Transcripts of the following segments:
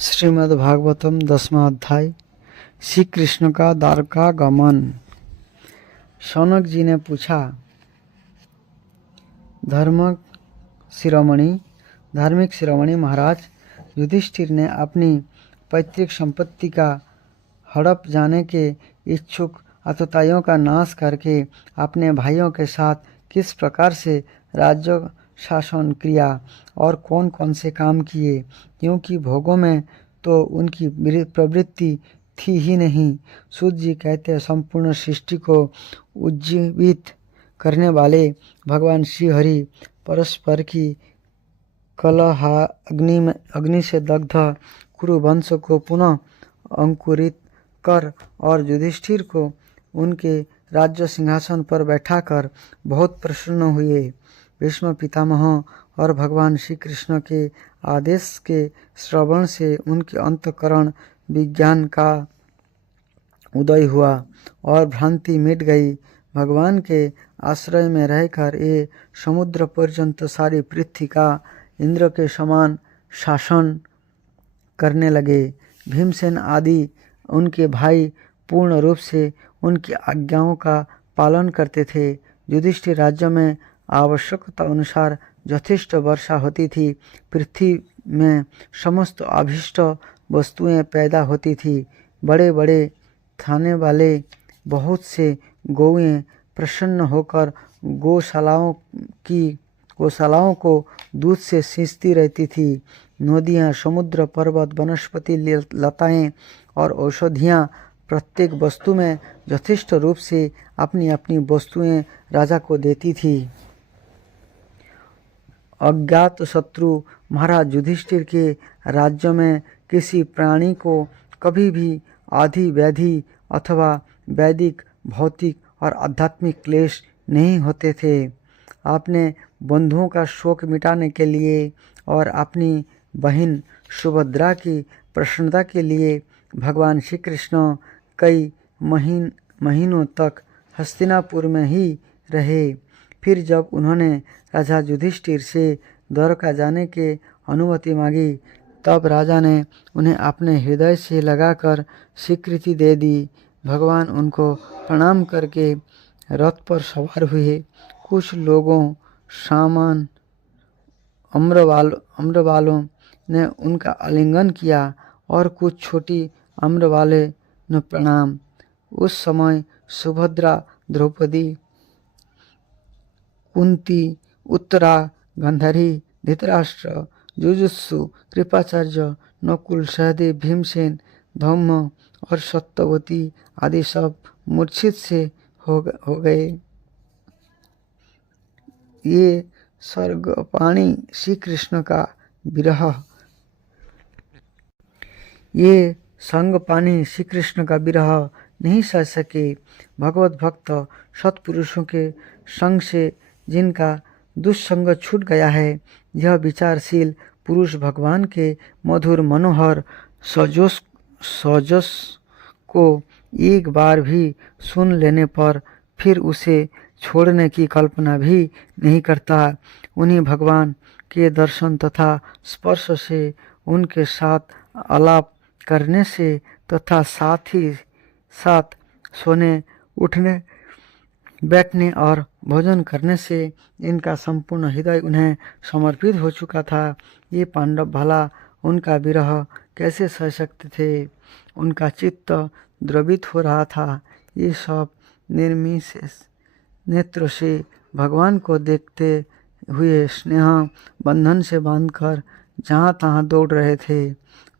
श्रीमद् भागवतम 10वां अध्याय। श्री कृष्ण का द्वारका गमन। शौनक जी ने पूछा, धार्मिक शिरोमणि महाराज, युधिष्ठिर ने अपनी पैतृक संपत्ति का हड़प जाने के इच्छुक आतताइयों का नाश करके अपने भाइयों के साथ किस प्रकार से राज्य शासन किया और कौन कौन से काम किए, क्योंकि भोगों में तो उनकी प्रवृत्ति थी ही नहीं। सूत जी कहते हैं, संपूर्ण सृष्टि को उज्जीवित करने वाले भगवान श्री हरि परस्पर की कलह अग्नि से दग्ध कुरु वंश को पुनः अंकुरित कर और युधिष्ठिर को उनके राज्य सिंहासन पर बैठाकर बहुत प्रसन्न हुए। भीष्म पितामह और भगवान श्री कृष्ण के आदेश के श्रवण से उनके अंतःकरण विज्ञान का उदय हुआ और भ्रांति मिट गई। भगवान के आश्रय में रहकर ये समुद्र पर्यंत सारी पृथ्वी का इंद्र के समान शासन करने लगे। भीमसेन आदि उनके भाई पूर्ण रूप से उनकी आज्ञाओं का पालन करते थे। युधिष्ठिर राज्य में आवश्यकता अनुसार यथेष्ट वर्षा होती थी। पृथ्वी में समस्त अभीष्ट वस्तुएं पैदा होती थी। बड़े बड़े थाने वाले बहुत से गौएं प्रसन्न होकर गौशालाओं को दूध से सींचती रहती थी। नदियाँ, समुद्र, पर्वत, वनस्पति, लताएं और औषधियाँ प्रत्येक वस्तु में यथेष्ट रूप से अपनी अपनी वस्तुएं राजा को देती थी। अज्ञात शत्रु महाराज युधिष्ठिर के राज्य में किसी प्राणी को कभी भी आदि व्याधि अथवा वैदिक, भौतिक और आध्यात्मिक क्लेश नहीं होते थे। अपने बंधुओं का शोक मिटाने के लिए और अपनी बहन सुभद्रा की प्रसन्नता के लिए भगवान श्री कृष्ण कई महीनों तक हस्तिनापुर में ही रहे। फिर जब उन्होंने राजा युधिष्ठिर से द्वारका जाने की अनुमति मांगी, तब राजा ने उन्हें अपने हृदय से लगाकर स्वीकृति दे दी। भगवान उनको प्रणाम करके रथ पर सवार हुए। कुछ लोगों सामान अम्रवालों ने उनका आलिंगन किया और कुछ छोटी अम्र वाले ने प्रणाम। उस समय सुभद्रा, द्रौपदी, कुंती, उत्तरा, गांधारी, धृतराष्ट्र, जुजुत्सु, कृपाचार्य, नकुल, सहदेव, भीमसेन, धम्म और सत्यवती आदि सब मूर्छित से हो गए। ये सर्गपाणी श्री कृष्ण का विरह नहीं सह सके। भगवत भक्त सत्पुरुषों के संग से जिनका दुस्संग छूट गया है, यह विचारशील पुरुष भगवान के मधुर मनोहर सजस को एक बार भी सुन लेने पर फिर उसे छोड़ने की कल्पना भी नहीं करता। उन्हीं भगवान के दर्शन तथा स्पर्श से, उनके साथ आलाप करने से तथा साथ ही साथ सोने, उठने, बैठने और भोजन करने से इनका संपूर्ण हृदय उन्हें समर्पित हो चुका था। ये पांडव भला उनका विरह कैसे सह सकते थे? उनका चित्त द्रवित हो रहा था। ये सब निर्मिशेष नेत्र से भगवान को देखते हुए स्नेह बंधन से बांधकर जहाँ तहाँ दौड़ रहे थे।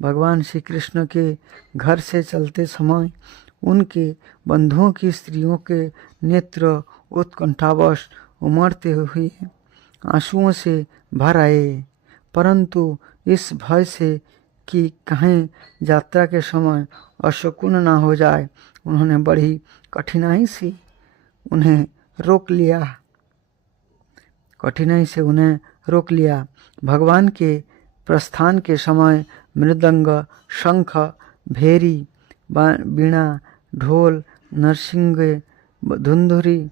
भगवान श्री कृष्ण के घर से चलते समय उनके बंधुओं की स्त्रियों के नेत्र उत्कंठावश उमड़ते हुए आंसुओं से भर आए, परंतु इस भय से कि कहीं यात्रा के समय अशकुन न हो जाए, उन्होंने बड़ी कठिनाई से उन्हें रोक लिया। भगवान के प्रस्थान के समय मृदंग, शंख, भेरी, वीणा, ढोल, नरसिंगे, धुंधुरी,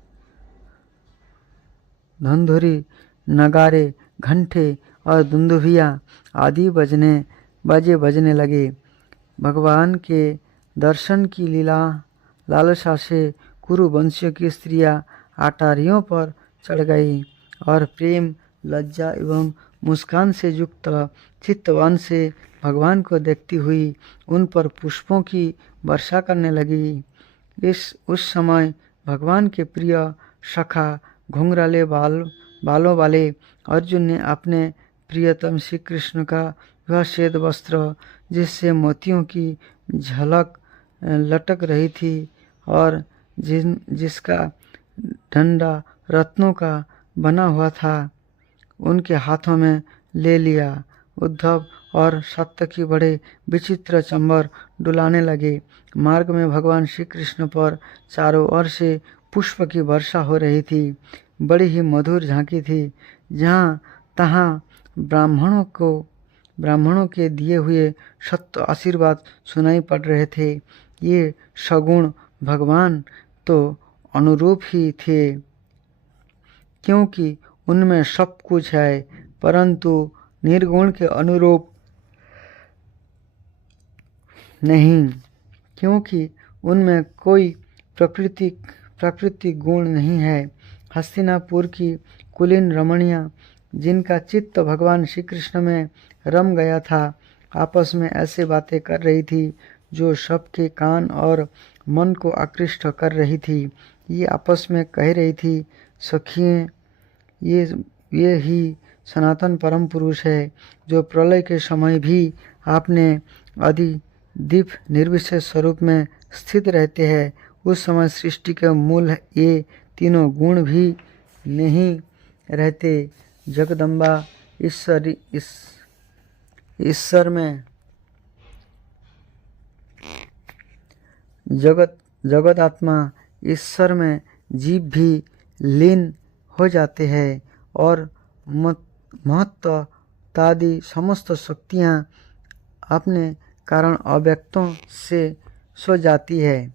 नगारे, घंटे और दुंदुभिया आदि बाजे बजने लगे। भगवान के दर्शन की लालसा से कुरुवंशियों की स्त्रियां अटारियों पर चढ़ गई और प्रेम, लज्जा एवं मुस्कान से युक्त चित्तवन से भगवान को देखती हुई उन पर पुष्पों की वर्षा करने लगी। उस समय भगवान के प्रिय सखा घुंघराले बालों वाले अर्जुन ने अपने प्रियतम श्री कृष्ण का वह श्वेत वस्त्र, जिससे मोतियों की झलक लटक रही थी और जिसका डंडा रत्नों का बना हुआ था, उनके हाथों में ले लिया। उद्धव और सात्यकी बड़े विचित्र चंबर डुलाने लगे। मार्ग में भगवान श्री कृष्ण पर चारों ओर से पुष्प की वर्षा हो रही थी। बड़ी ही मधुर झांकी थी। जहाँ तहाँ ब्राह्मणों के दिए हुए सत्य आशीर्वाद सुनाई पड़ रहे थे। ये सगुण भगवान तो अनुरूप ही थे, क्योंकि उनमें सब कुछ है, परंतु निर्गुण के अनुरूप नहीं, क्योंकि उनमें कोई प्राकृतिक गुण नहीं है। हस्तिनापुर की कुलीन रमणियाँ, जिनका चित्त भगवान श्री कृष्ण में रम गया था, आपस में ऐसे बातें कर रही थी जो सबके कान और मन को आकृष्ट कर रही थी। ये आपस में कह रही थी, सखिए, ये ही सनातन परम पुरुष है, जो प्रलय के समय भी आपने आदि दीप निर्विशेष स्वरूप में स्थित रहते हैं। उस समय सृष्टि के मूल ये तीनों गुण भी नहीं रहते। जगदम्बा ईश्वर में जगत आत्मा ईश्वर में जीव भी लीन हो जाते हैं और महत्तादि समस्त शक्तियाँ अपने कारण अव्यक्तों से सो जाती है,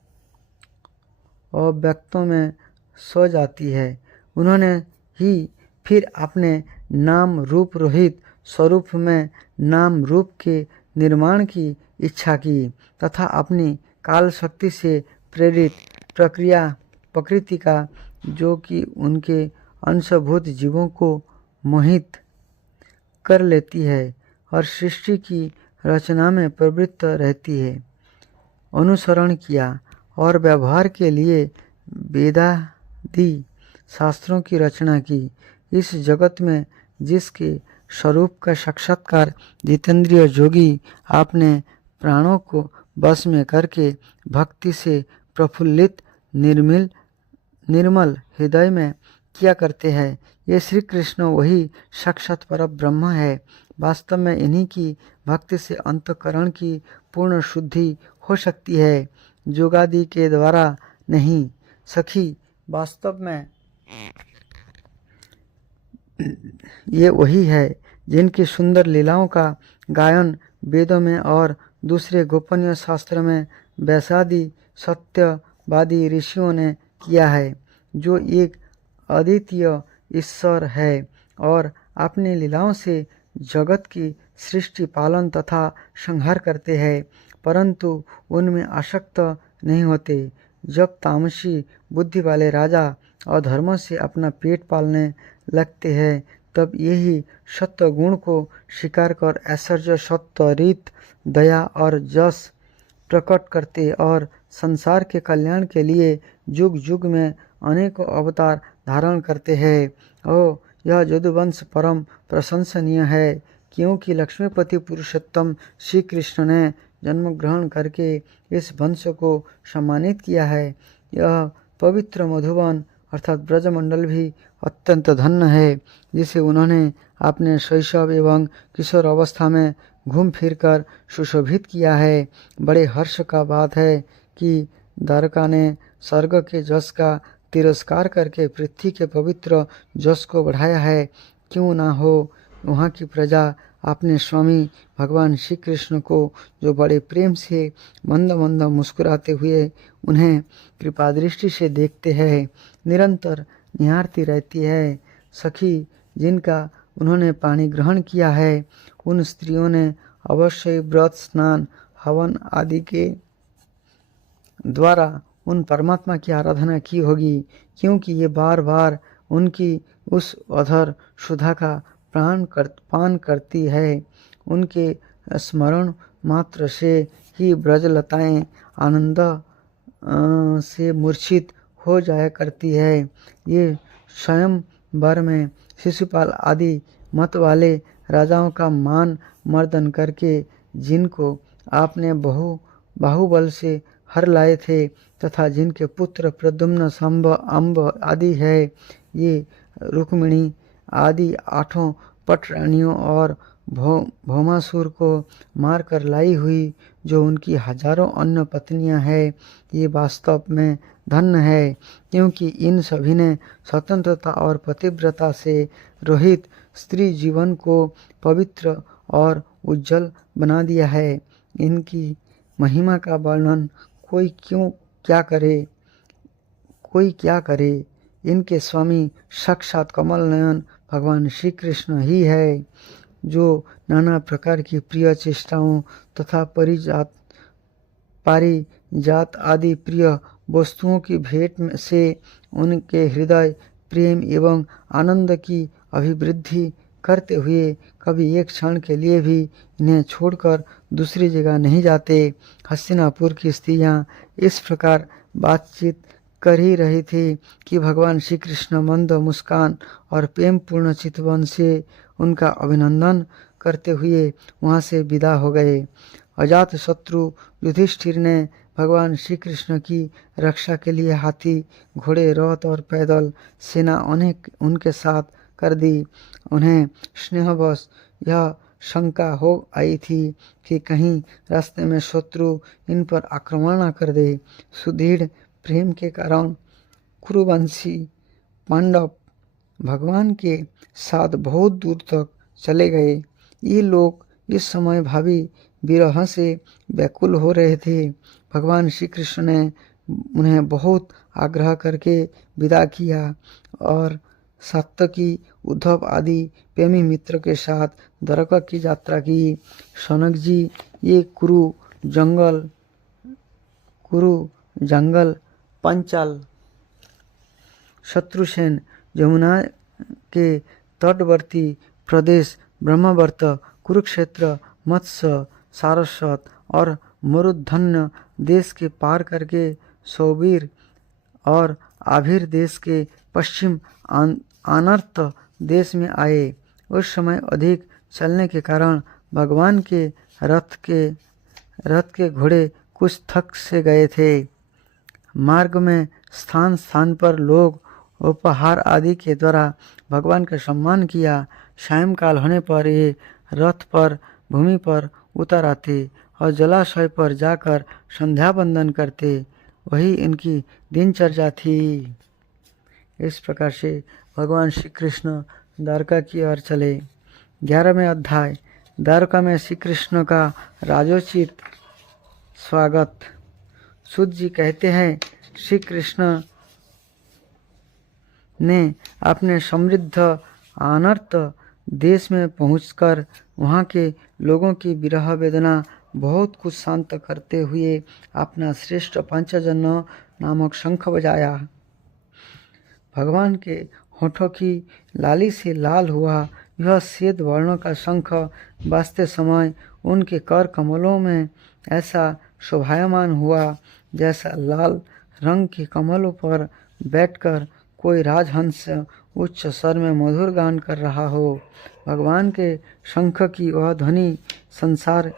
अव्यक्तों में सो जाती है। उन्होंने ही फिर अपने नाम रूप रहित स्वरूप में नाम रूप के निर्माण की इच्छा की तथा अपनी काल शक्ति से प्रेरित प्रकृति का, जो कि उनके अंशभूत जीवों को मोहित कर लेती है और सृष्टि की रचना में प्रवृत्त रहती है, अनुसरण किया और व्यवहार के लिए वेदादि शास्त्रों की रचना की। इस जगत में जिसके स्वरूप का साक्षात्कार जितेंद्रिय जोगी आपने प्राणों को बस में करके भक्ति से प्रफुल्लित निर्मल हृदय में किया करते हैं, ये श्री कृष्ण वही साक्षात पर ब्रह्म है। वास्तव में इन्हीं की भक्ति से अंतःकरण की पूर्ण शुद्धि हो सकती है, जोगादि के द्वारा नहीं। सखी, वास्तव में ये वही है जिनकी सुंदर लीलाओं का गायन वेदों में और दूसरे गोपनीय शास्त्र में वैसादि सत्यवादी ऋषियों ने किया है, जो एक अद्वितीय ईश्वर है और अपनी लीलाओं से जगत की सृष्टि, पालन तथा संहार करते हैं, परंतु उनमें आसक्त नहीं होते। जब तामसी बुद्धि वाले राजा अधर्म से अपना पेट पालने लगते हैं, तब यही सत्य गुण को स्वीकार कर ऐश्वर्य, सत्य, रीत, दया और जस प्रकट करते और संसार के कल्याण के लिए युग युग में अनेकों अवतार धारण करते हैं। और यह यदुवंश परम प्रशंसनीय है, क्योंकि लक्ष्मीपति पुरुषोत्तम श्री कृष्ण ने जन्म ग्रहण करके इस वंश को सम्मानित किया है। यह पवित्र मधुबन अर्थात ब्रजमंडल भी अत्यंत धन्य है, जिसे उन्होंने अपने शैशव एवं किशोर अवस्था में घूम फिर कर सुशोभित किया है। बड़े हर्ष का बात है कि द्वारका ने स्वर्ग के जस का तिरस्कार करके पृथ्वी के पवित्र जस को बढ़ाया है। क्यों ना हो वहाँ की प्रजा अपने स्वामी भगवान श्री कृष्ण को, जो बड़े प्रेम से मंद मंद मुस्कुराते हुए उन्हें कृपा दृष्टि से देखते हैं, निरंतर निहारती रहती है। सखी, जिनका उन्होंने पानी ग्रहण किया है, उन स्त्रियों ने अवश्य ही व्रत, स्नान, हवन आदि के द्वारा उन परमात्मा की आराधना की होगी, क्योंकि ये बार बार उनकी उस अधर सुधा का पान करती है। उनके स्मरण मात्र से ही ब्रजलताएं आनंद से मूर्छित हो जाया करती है। ये स्वयं वर में शिशुपाल आदि मत वाले राजाओं का मान मर्दन करके जिनको आपने बाहुबल से हर लाए थे तथा जिनके पुत्र प्रद्युम्न, संभ, अम्ब आदि है, ये रुक्मिणी आदि 8 पट रानियों और भौमासुर को मारकर लाई हुई जो उनकी हजारों अन्य पत्नियां हैं, ये वास्तव में धन्य है, क्योंकि इन सभी ने स्वतंत्रता और पतिव्रता से रहित स्त्री जीवन को पवित्र और उज्जवल बना दिया है। इनकी महिमा का वर्णन कोई क्या करे। इनके स्वामी साक्षात कमल नयन भगवान श्री कृष्ण ही है, जो नाना प्रकार की प्रिय चेष्टाओं तथा पारिजात आदि प्रिय वस्तुओं की भेंट से उनके हृदय प्रेम एवं आनंद की अभिवृद्धि करते हुए कभी एक क्षण के लिए भी इन्हें छोड़कर दूसरी जगह नहीं जाते। हस्तिनापुर की स्त्रियां इस प्रकार बातचीत कर ही रही थी कि भगवान श्री कृष्ण मंद मुस्कान और प्रेम पूर्ण चितवन से उनका अभिनंदन करते हुए वहां से विदा हो गए। अजात शत्रु युधिष्ठिर ने भगवान श्री कृष्ण की रक्षा के लिए हाथी, घोड़े, रथ और पैदल सेना उनके साथ कर दी। उन्हें स्नेहवश यह शंका हो आई थी कि कहीं रास्ते में शत्रु इन पर आक्रमण न कर दे। सुदृढ़ प्रेम के कारण कुरुवंशी पांडव भगवान के साथ बहुत दूर तक चले गए। ये लोग इस समय भावी विरह से व्याकुल हो रहे थे। भगवान श्री कृष्ण ने उन्हें बहुत आग्रह करके विदा किया और सात्यकी, उद्धव आदि प्रेमी मित्र के साथ द्वारका की यात्रा की। शौनक जी ये कुरु जंगल पंचाल, शत्रुसेन, यमुना के तटवर्ती प्रदेश ब्रह्मावर्त, कुरुक्षेत्र, मत्स्य, सारस्वत और मरुधन्य देश के पार करके सौवीर और आभिर देश के पश्चिम अनर्त देश में आए। उस समय अधिक चलने के कारण भगवान के रथ के घोड़े कुछ थक से गए थे। मार्ग में स्थान स्थान पर लोग उपहार आदि के द्वारा भगवान का सम्मान किया। सायंकाल होने पर ये रथ पर भूमि पर उतर आते और जलाशय पर जाकर संध्या वंदन करते। वही इनकी दिनचर्या थी। इस प्रकार से भगवान श्री कृष्ण द्वारका की ओर चले। 11वें अध्याय द्वारका में श्री कृष्ण का राजोचित स्वागत। सूत जी कहते हैं, श्री कृष्ण ने अपने समृद्ध अनर्त देश में पहुंचकर वहां के लोगों की विरह वेदना बहुत कुछ शांत करते हुए अपना श्रेष्ठ पंचजन्य नामक शंख बजाया। भगवान के होठों की लाली से लाल हुआ यह श्वेत वर्णों का शंख बजते समय उनके कर कमलों में ऐसा शोभायमान हुआ जैसा लाल रंग के कमलों पर बैठकर कोई राजहंस उच्च स्वर में मधुर गान कर रहा हो। भगवान के शंख की वह ध्वनि संसार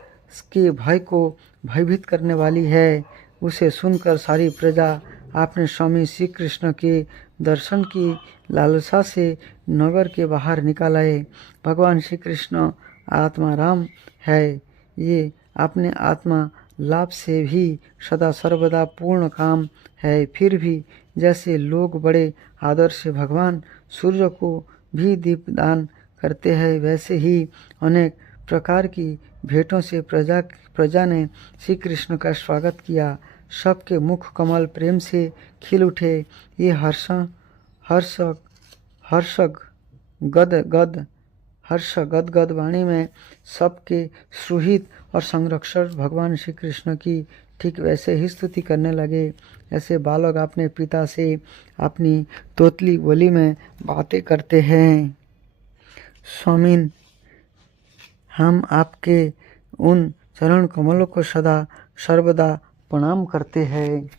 के भय को भयभीत करने वाली है। उसे सुनकर सारी प्रजा अपने स्वामी श्री कृष्ण के दर्शन की लालसा से नगर के बाहर निकल आए। भगवान श्री कृष्ण आत्मा राम है। ये अपने आत्मा लाभ से भी सदा सर्वदा पूर्ण काम है। फिर भी जैसे लोग बड़े आदर से भगवान सूर्य को भी दीपदान करते हैं, वैसे ही अनेक प्रकार की भेंटों से प्रजा ने श्री कृष्ण का स्वागत किया। सबके मुख कमल प्रेम से खिल उठे। ये हर्षग गद हर्ष गदगद वाणी में सबके सुहित और संरक्षक भगवान श्री कृष्ण की ठीक वैसे ही स्तुति करने लगे ऐसे बालक अपने पिता से अपनी तोतली बोली में बातें करते हैं। स्वामीन, हम आपके उन चरण कमलों को सदा सर्वदा प्रणाम करते हैं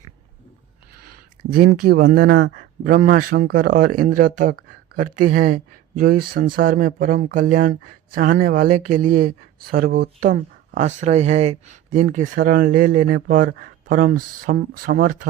जिनकी वंदना ब्रह्मा शंकर और इंद्र तक करती है, जो इस संसार में परम कल्याण चाहने वाले के लिए सर्वोत्तम आश्रय है, जिनकी शरण ले लेने पर परम समर्थ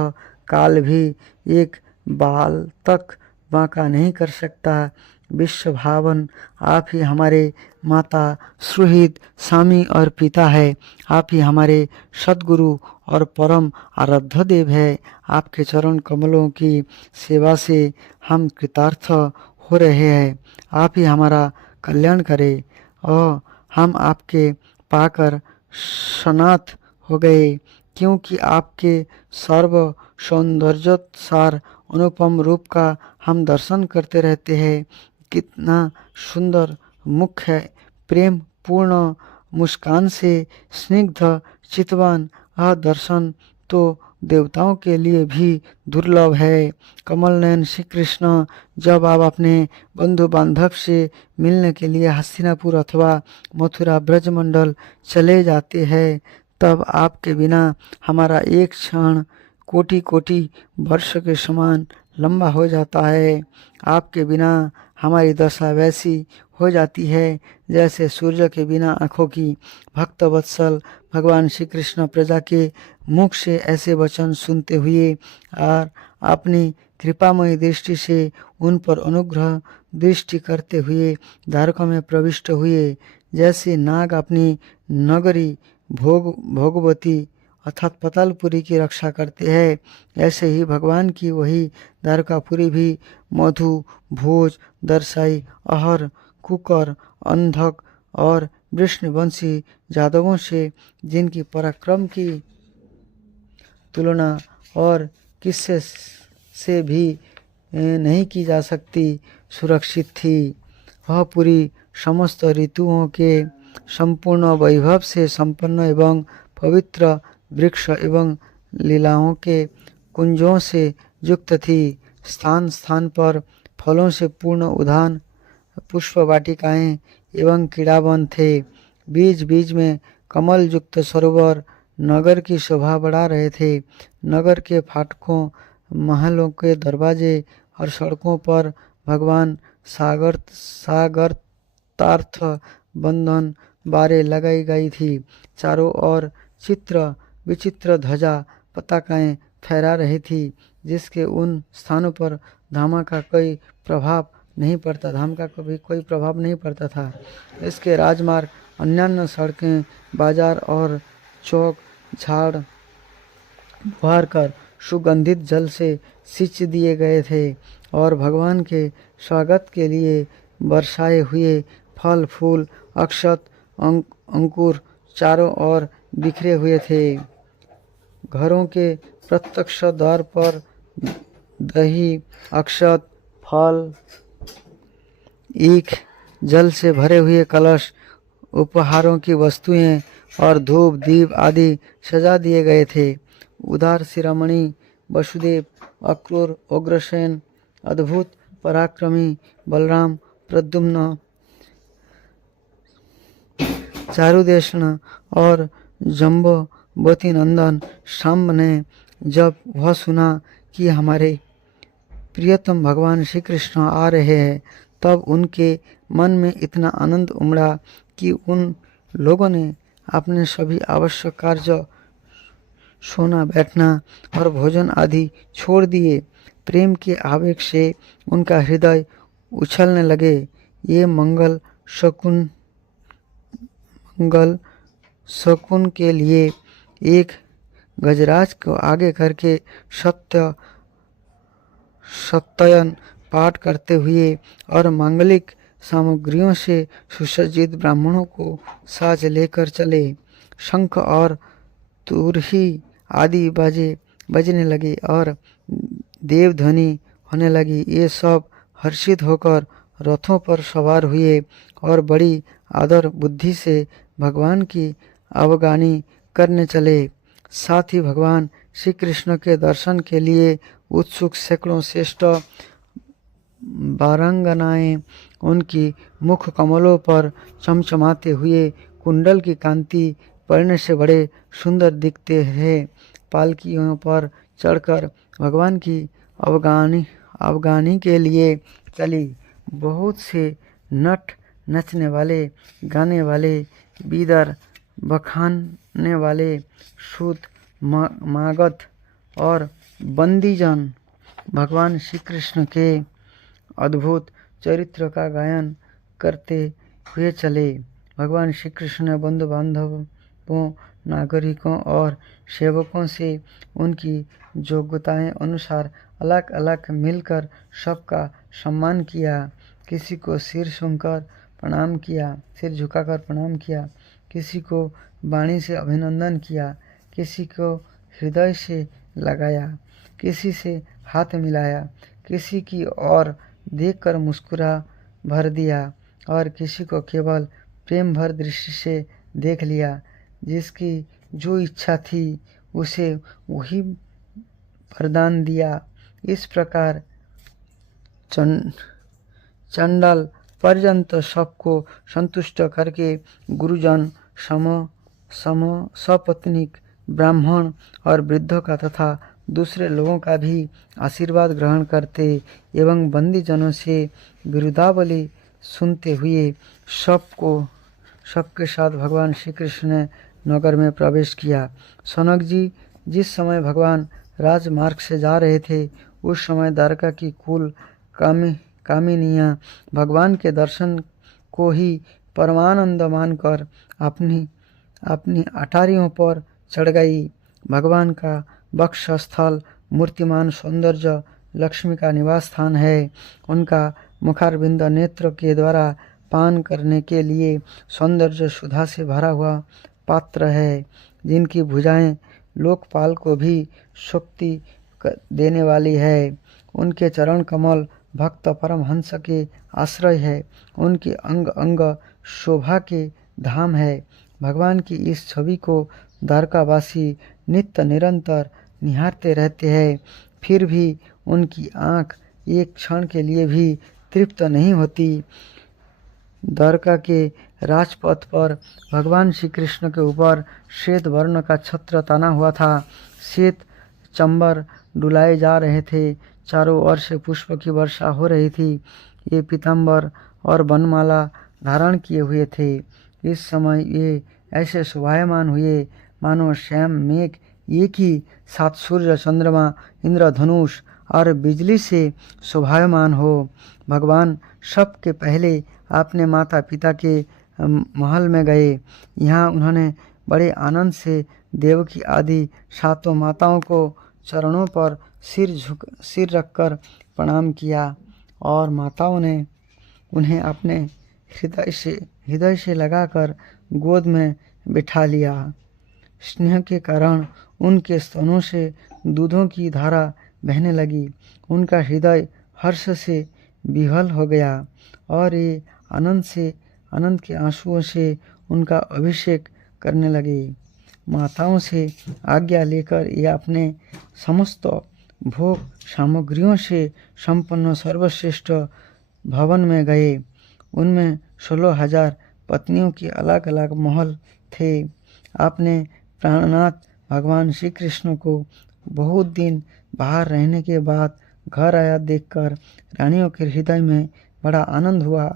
काल भी एक बाल तक बांका नहीं कर सकता। विश्व भावन, आप ही हमारे माता, सुहृद, स्वामी और पिता है। आप ही हमारे सद्गुरु और परम आराध्य देव है। आपके चरण कमलों की सेवा से हम कृतार्थ हो रहे हैं। आप ही हमारा कल्याण करें और हम आपके पाकर सनाथ हो गए, क्योंकि आपके सर्व सौंदर्योत्सार अनुपम रूप का हम दर्शन करते रहते हैं। कितना सुंदर मुख है, प्रेम पूर्ण मुस्कान से स्निग्ध चितवन। यह दर्शन तो देवताओं के लिए भी दुर्लभ है। कमल नयन श्री कृष्ण जब आप अपने बंधु बांधव से मिलने के लिए हस्तिनापुर अथवा मथुरा ब्रजमंडल चले जाते हैं, तब आपके बिना हमारा एक क्षण कोटि कोटि वर्ष के समान लंबा हो जाता है। आपके बिना हमारी दशा वैसी हो जाती है जैसे सूर्य के बिना आँखों की। भक्त वत्सल भगवान श्री कृष्ण प्रजा के मुख से ऐसे वचन सुनते हुए और अपनी कृपामयी दृष्टि से उन पर अनुग्रह दृष्टि करते हुए द्वारका में प्रविष्ट हुए। जैसे नाग अपनी नगरी भोगवती अर्थात पतालपुरी की रक्षा करते हैं, ऐसे ही भगवान की वही द्वारकापुरी भी मधु, भोज, दरसाई, अहर, कुकर, अंधक और वृष्णवंशी यादवों से, जिनकी पराक्रम की तुलना और किससे से भी नहीं की जा सकती, सुरक्षित थी। वह पूरी समस्त ऋतुओं के संपूर्ण वैभव से संपन्न एवं पवित्र वृक्ष एवं लीलाओं के कुंजों से युक्त थी। स्थान स्थान पर फलों से पूर्ण उद्यान, पुष्प वाटिकाएं एवं क्रीड़ावन थे। बीच बीच में कमल युक्त सरोवर नगर की शोभा बढ़ा रहे थे। नगर के फाटकों, महलों के दरवाजे और सड़कों पर भगवान सागरतार्थ बंधन बारें लगाई गई थी। चारों ओर चित्र विचित्र ध्वजा पताकाएं फहरा रही थी, जिसके उन स्थानों पर धाम का कोई प्रभाव नहीं पड़ता था। इसके राजमार्ग, अन्यान्य सड़कें, बाजार और चौक झाड़ बुहार कर सुगंधित जल से सींच दिए गए थे और भगवान के स्वागत के लिए बरसाए हुए फल फूल अक्षत अंकुर चारों ओर बिखरे हुए थे। घरों के प्रत्यक्ष द्वार पर दही, अक्षत, फल, ईख, जल से भरे हुए कलश, उपहारों की वस्तुएं और धूप दीप आदि सजा दिए गए थे। उदार शिरोमणि वसुदेव, अक्रूर, उग्रसेन, अद्भुत पराक्रमी बलराम, प्रद्युम्न, चारुदेशन और जम्बवती नंदन शाम्ब ने जब वह सुना कि हमारे प्रियतम भगवान श्री कृष्ण आ रहे हैं, तब उनके मन में इतना आनंद उमड़ा कि उन लोगों ने अपने सभी आवश्यक कार्य, सोना बैठना और भोजन आदि छोड़ दिए। प्रेम के आवेग से उनका हृदय उछलने लगे। ये मंगल शकुन के लिए एक गजराज को आगे करके सत्ययन पाठ करते हुए और मांगलिक सामग्रियों से सुसज्जित ब्राह्मणों को साज लेकर चले। शंख और तुरही आदि बजने लगे और देवध्वनि होने लगी। ये सब हर्षित होकर रथों पर सवार हुए और बड़ी आदर बुद्धि से भगवान की अवगानी करने चले। साथ ही भगवान श्री कृष्ण के दर्शन के लिए उत्सुक सैकड़ों श्रेष्ठ बारंगनाएं उनकी मुख कमलों पर चमचमाते हुए कुंडल की कांति पड़ने से बड़े सुंदर दिखते हैं। पालकियों पर चढ़कर भगवान की अवगानी के लिए चली। बहुत से नट नचने वाले, गाने वाले, बीदर बखानने वाले, सूत मागध और बंदीजन भगवान श्री कृष्ण के अद्भुत चरित्र का गायन करते हुए चले। भगवान श्री कृष्ण ने बंधु बांधवों, नागरिकों और सेवकों से उनकी योग्यताएं अनुसार अलग अलग मिलकर सबका सम्मान किया। किसी को सिर झुकाकर प्रणाम किया, किसी को वाणी से अभिनंदन किया, किसी को हृदय से लगाया, किसी से हाथ मिलाया, किसी की ओर देखकर मुस्कुरा भर दिया और किसी को केवल प्रेम भर दृष्टि से देख लिया। जिसकी जो इच्छा थी उसे वही वरदान दिया। इस प्रकार चंडाल पर्यंत सबको संतुष्ट करके गुरुजन, सपत्नीक, ब्राह्मण और वृद्धों का तथा दूसरे लोगों का भी आशीर्वाद ग्रहण करते एवं बंदीजनों से विरुदावली सुनते हुए सबके साथ भगवान श्री कृष्ण ने नगर में प्रवेश किया। सनक जी जिस समय भगवान राजमार्ग से जा रहे थे उस समय द्वारका की कुल कामिनियाँ भगवान के दर्शन को ही परमानंद मानकर अपनी अटारियों पर चढ़ गई। भगवान का वक्षस्थल मूर्तिमान सौंदर्य लक्ष्मी का निवास स्थान है। उनका मुखारविंद नेत्र के द्वारा पान करने के लिए सौंदर्य सुधा से भरा हुआ पात्र है, जिनकी भुजाएं लोकपाल को भी शक्ति देने वाली है। उनके चरण कमल भक्त परमहंस के आश्रय है। उनके अंग अंग शोभा के धाम है। भगवान की इस छवि को द्वारकावासी नित्य निरंतर निहारते रहते हैं, फिर भी उनकी आँख एक क्षण के लिए भी तृप्त नहीं होती। द्वारका के राजपथ पर भगवान श्री कृष्ण के ऊपर श्वेत वर्ण का छत्र तना हुआ था। श्वेत चंबर डुलाए जा रहे थे। चारों ओर से पुष्प की वर्षा हो रही थी। ये पीताम्बर और वनमाला धारण किए हुए थे। इस समय ये ऐसे शोभायमान हुए मानो श्याम मेघ एक ही साथ सूर्य, चंद्रमा, इंद्रधनुष और बिजली से शोभायमान हो। भगवान सबके पहले अपने माता पिता के महल में गए। यहाँ उन्होंने बड़े आनंद से देवकी आदि सातों माताओं को चरणों पर सिर रखकर प्रणाम किया और माताओं ने उन्हें अपने हृदय से लगाकर गोद में बिठा लिया। स्नेह के कारण उनके स्तनों से दूधों की धारा बहने लगी। उनका हृदय हर्ष से विह्वल हो गया और ये आनंद के आंसुओं से उनका अभिषेक करने लगे। माताओं से आज्ञा लेकर ये अपने समस्त भोग सामग्रियों से संपन्न सर्वश्रेष्ठ भवन में गए। उनमें 16,000 पत्नियों के अलग अलग महल थे। आपने प्राणनाथ भगवान श्री कृष्ण को बहुत दिन बाहर रहने के बाद घर आया देखकर रानियों के हृदय में बड़ा आनंद हुआ।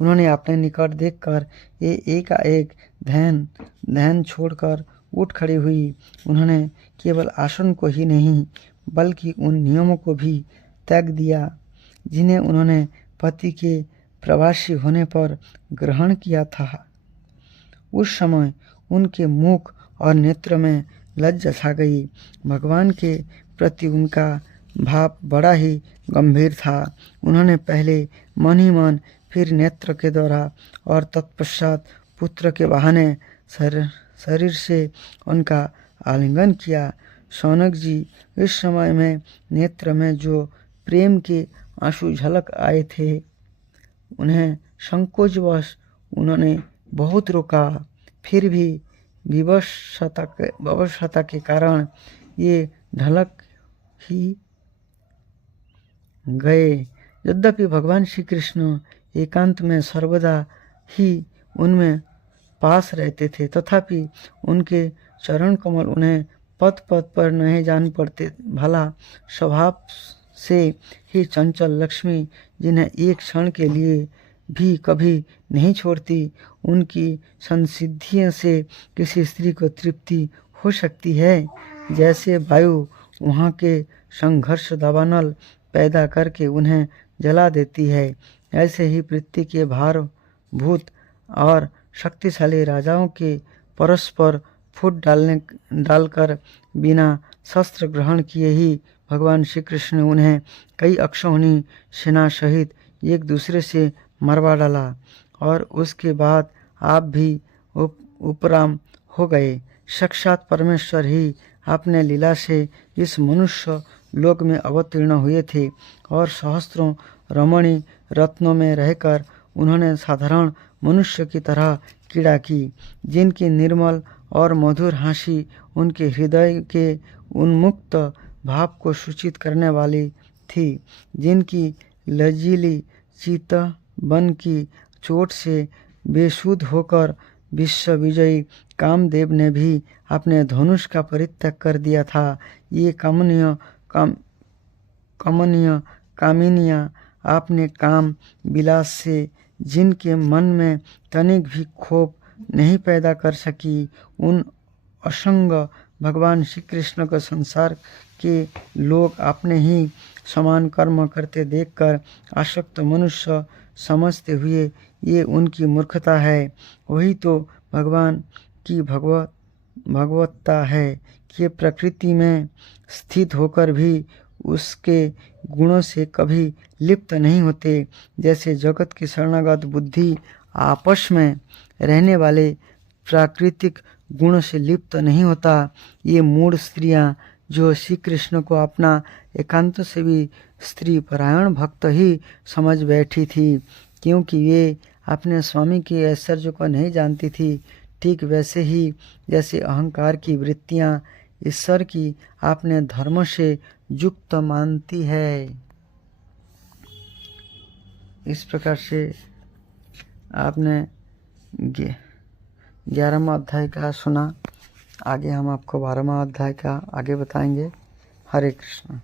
उन्होंने अपने निकट देखकर ये एकाएक ध्यान छोड़कर उठ खड़ी हुई। उन्होंने केवल आसन को ही नहीं बल्कि उन नियमों को भी त्याग दिया जिन्हें उन्होंने पति के प्रवासी होने पर ग्रहण किया था। उस समय उनके मुख और नेत्र में लज्जा छा गई। भगवान के प्रति उनका भाव बड़ा ही गंभीर था। उन्होंने पहले मन ही मन, फिर नेत्र के द्वारा और तत्पश्चात पुत्र के बहाने शरीर से उनका आलिंगन किया। शौनक जी, इस समय में नेत्र में जो प्रेम के आंसू झलक आए थे उन्हें संकोचवश उन्होंने बहुत रोका, फिर भी विवशता के कारण ये ढलक ही गए। यद्यपि भगवान श्री कृष्ण एकांत में सर्वदा ही उनमें पास रहते थे, तथापि उनके चरण कमल उन्हें पद पद पर नहीं जान पड़ते। भला स्वभाव से ही चंचल लक्ष्मी, जिन्हें एक क्षण के लिए भी कभी नहीं छोड़ती, उनकी संसिद्धियों से किसी स्त्री को तृप्ति हो सकती है? जैसे वायु वहाँ के संघर्ष दावानल पैदा करके उन्हें जला देती है, ऐसे ही पृथ्वी के भारभूत और शक्तिशाली राजाओं के परस्पर फूट डालकर बिना शस्त्र ग्रहण किए ही भगवान श्री कृष्ण ने उन्हें कई अक्षौहिणी सेना सहित एक दूसरे से मरवा डाला और उसके बाद आप भी उपराम हो गए। साक्षात परमेश्वर ही अपने लीला से इस मनुष्य लोक में अवतीर्ण हुए थे और सहस्त्रों रमणी रत्नों में रहकर उन्होंने साधारण मनुष्य की तरह क्रीड़ा की, जिनकी निर्मल और मधुर हंसी उनके हृदय के उन्मुक्त भाव को सूचित करने वाली थी, जिनकी लजीली चितवन की चोट से बेसुध होकर विश्व विजयी कामदेव ने भी अपने धनुष का परित्याग कर दिया था। ये कामिनियाँ अपने काम विलास से जिनके मन में तनिक भी क्षोभ नहीं पैदा कर सकी, उन असंग भगवान श्री कृष्ण को संसार के लोग अपने ही समान कर्म करते देखकर आसक्त मनुष्य समझते हुए ये उनकी मूर्खता है। वही तो भगवान की भगवत्ता है कि प्रकृति में स्थित होकर भी उसके गुणों से कभी लिप्त नहीं होते। जैसे जगत की शरणागत बुद्धि आपस में रहने वाले प्राकृतिक गुण से लिप्त नहीं होता, ये मूढ़ स्त्रियां जो श्री कृष्ण को अपना एकांत से भी स्त्री परायण भक्त ही समझ बैठी थी, क्योंकि वे अपने स्वामी के ऐश्वर्य को नहीं जानती थी, ठीक वैसे ही जैसे अहंकार की वृत्तियां ईश्वर की अपने धर्म से युक्त मानती है। इस प्रकार से आपने 11वां अध्याय का सुना। आगे हम आपको 12वां अध्याय का आगे बताएंगे। हरे कृष्ण।